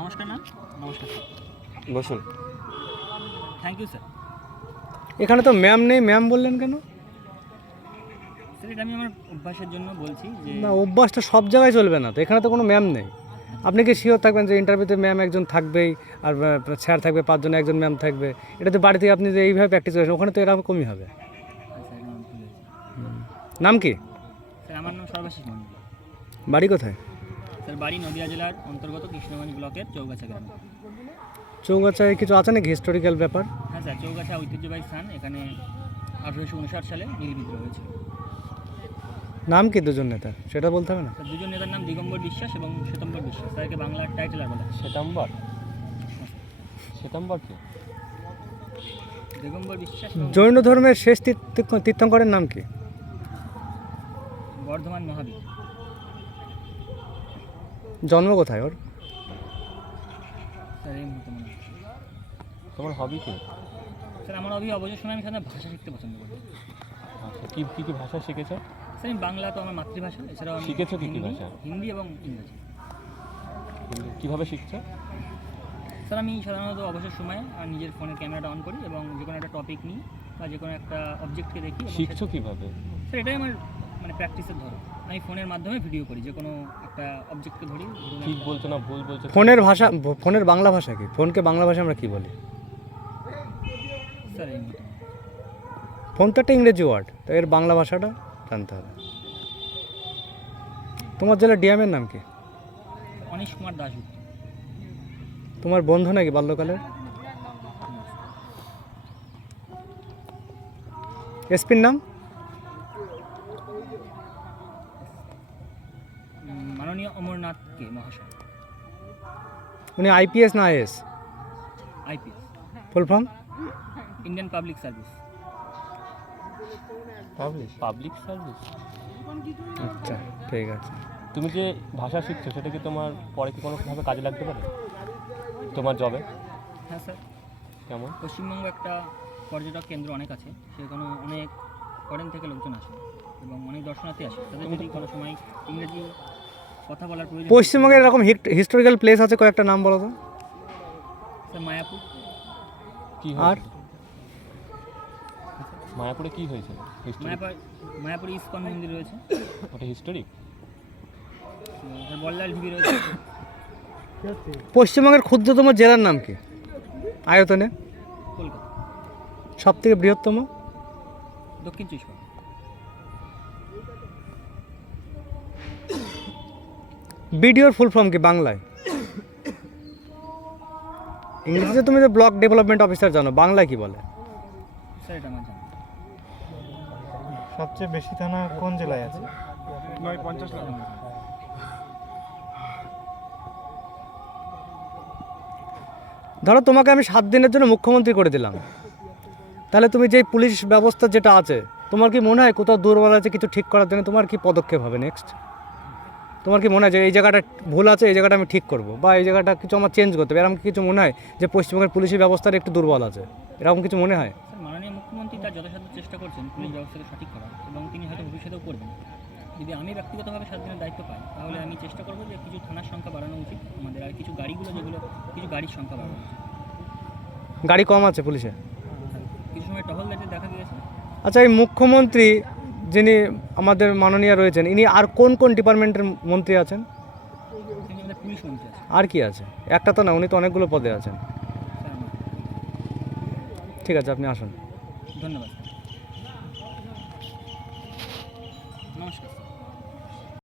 নমস্কার ম্যাম। নমস্কার স্যার। বসুন। Thank you sir. এখানে তো ম্যাম নেই, ম্যাম বললেন কেন? স্যার এটা আমি আমার অভ্যাসের জন্য বলছি যে না, অভ্যাসটা সব জায়গায় চলবে না তো, এখানে তো কোনো ম্যাম নেই। আপনি কি শিওর থাকবেন যে ইন্টারভিউতে ম্যাম একজন থাকবেই আর স্যার থাকবে, 5 জনে একজন ম্যাম থাকবে? এটা তো বাড়িতে আপনি যে এইভাবে প্র্যাকটিস করেছেন, ওখানে তো এরকমই হবে। স্যার এটা আমার ভুল হয়েছে। নাম কি? স্যার আমার নাম সর্বাশিস মণ্ডল। বাড়ি কোথায়? স্যার বাড়ি নদিয়া জেলার অন্তর্গত কৃষ্ণগঞ্জ ব্লকের চৌগাছা গ্রামে। চৌগাছায় কিছু আছে নাকি হিস্টোরিক্যাল ব্যাপার? হ্যাঁ স্যার, চৌগাছা ঐতিহ্যবাহী স্থান। এখানে 1859 সালে নীল বিদ্রোহ হয়েছিল। নাম কি দুজন নেতা সেটা বলতে হবে না? স্যার দুজন নেতার নাম দিগম্বর বিশ্বাস এবং শ্বেতম্বর বিশ্বাস। স্যারকে বাংলার টাইটেলার বলা হয়। শ্বেতাম্বর কি? দিগম্বর বিশ্বাস এবং জৈন ধর্মের শেষ তীর্থঙ্করের নাম কি? বর্ধমান মহাবীর। জন্ম কোথায় ওর? স্যার এই মুহূর্তে মনে হয়। তোমার হবি কি? স্যার আমার অবসর সময় আমি সাধারণত ভাষা শিখতে পছন্দ করি। আচ্ছা, কি কি ভাষা শিখেছো? স্যার আমি বাংলা তো আমার মাতৃভাষা, এছাড়াও আমি শিখেছো কি কি ভাষা? হিন্দি এবং ইংরেজি। কিভাবে শিখছো? স্যার আমি সাধারণত অবসর সময়ে নিজের ফোনের ক্যামেরাটা অন করি এবং যে কোনো একটা টপিক নিই বা যে কোনো একটা অবজেক্টকে দেখি। শিখছো কিভাবে? স্যার এটাই আমার প্র্যাকটিসের ধরন। আমি ফোনের মাধ্যমে ভিডিও করি, যে কোনো একটা অবজেক্টকে ধরি। ঠিক বলছো না ভুল বলছো? ফোনের ভাষা, ফোনের বাংলা ভাষা কি? ফোনকে বাংলা ভাষা আমরা কি বলি? স্যার এই মতো ফোন তো একটা ইংরেজি ওয়ার্ড, তো এর বাংলা ভাষাটা জানতে হবে। তোমার জেলার ডিএমের নাম কি? অনিশ কুমার দাশগুপ্ত। তোমার বন্ধু নাকি বাল্যকালের? এসপির নাম? মাননীয় অমরনাথকে মহাশয়। উনি আইপিএস না is? IPS. Full form? Indian public service. Public service. আচ্ছা, ঠিক আছে। তুমি যে ভাষা শিখছো সেটা কি তোমার পরে কি কোনোভাবে কাজে লাগতে পারে তোমার জবে? হ্যাঁ স্যার। কেমন? পশ্চিমবঙ্গ একটা পর্যটক কেন্দ্র অনেক আছে, সেখানে অনেক ফরেন থেকে লোকজন আসে এবং অনেক দর্শনার্থী আসে। তাদের যদি কোনো সময় ইংরেজি কথা বলার প্রয়োজন। পশ্চিমবঙ্গের এরকম হিস্টোরিক্যাল প্লেস আছে কয়েকটা, নাম বলো তো। স্যার মায়াপুর। আর মায়াপুরে কি হয়েছে? মায়াপুরে ইস্কন মন্দির রয়েছে, ওটা হিস্টোরিক। বল্লাল ঢিবি রয়েছে। পশ্চিমবঙ্গের ক্ষুদ্রতম জেলার নাম কি আয়তনে? কলকাতা। সব থেকে বৃহত্তম? দক্ষিণ 24 পরগনা। বিডিওর ফুল ফর্ম কি বাংলায়? ইংরেজিতে তুমি যে ব্লক ডেভেলপমেন্ট অফিসার জানো, বাংলায় কি বলে? স্যার এটা আমার জানা। সবচেয়ে বেশি থানা কোন জেলায় আছে? 950 লাখ। ধরো তোমাকে আমি 7 দিনের জন্য মুখ্যমন্ত্রী করে দিলাম, তাহলে তুমি যেই পুলিশ ব্যবস্থা যেটা আছে, তোমার কি মনে হয় কোথাও দুর্বল আছে কিছু ঠিক করার জন্য তোমার কি পদক্ষেপ হবে নেক্সট? তোমার কি মনে হয় যে এই জায়গাটা ভুল আছে, এই জায়গাটা আমি ঠিক করব, বা এই জায়গাটা কিছু আমার চেঞ্জ করতে হবে, এরকম কিছু মনে হয় যে পশ্চিমবঙ্গের পুলিশি ব্যবস্থাটা একটু দুর্বল আছে, এরকম কিছু মনে হয়? স্যার মাননীয় মুখ্যমন্ত্রী তার যথাসাধ্য চেষ্টা করছেন পুলিশ ব্যবস্থাকে সঠিক করার, এবং তিনি হয়তো ভবিষ্যতেও করবেন। যদি আমি ব্যক্তিগতভাবে 7 দিনের দায়িত্ব পাই, তাহলে আমি চেষ্টা করবো যে কিছু থানার সংখ্যা বাড়ানো উচিত আমাদের, আর কিছু গাড়িগুলো কিছু গাড়ির সংখ্যা বাড়ানো উচিত। গাড়ি কম আছে পুলিশে? কিছু সময় টহল দিতে দেখা গিয়েছে। আচ্ছা, এই মুখ্যমন্ত্রী যিনি আমাদের মাননীয় রয়েছেন, ইনি আর কোন কোন ডিপার্টমেন্টের মন্ত্রী আছেন? তিনি আমাদের পুলিশ মন্ত্রী আছে। আর কি আছে? একটা তো না, উনি তো অনেকগুলো পদে আছেন। স্যার আমার ঠিক আছে, আপনি আসুন। ধন্যবাদ। নমস্কার স্যার।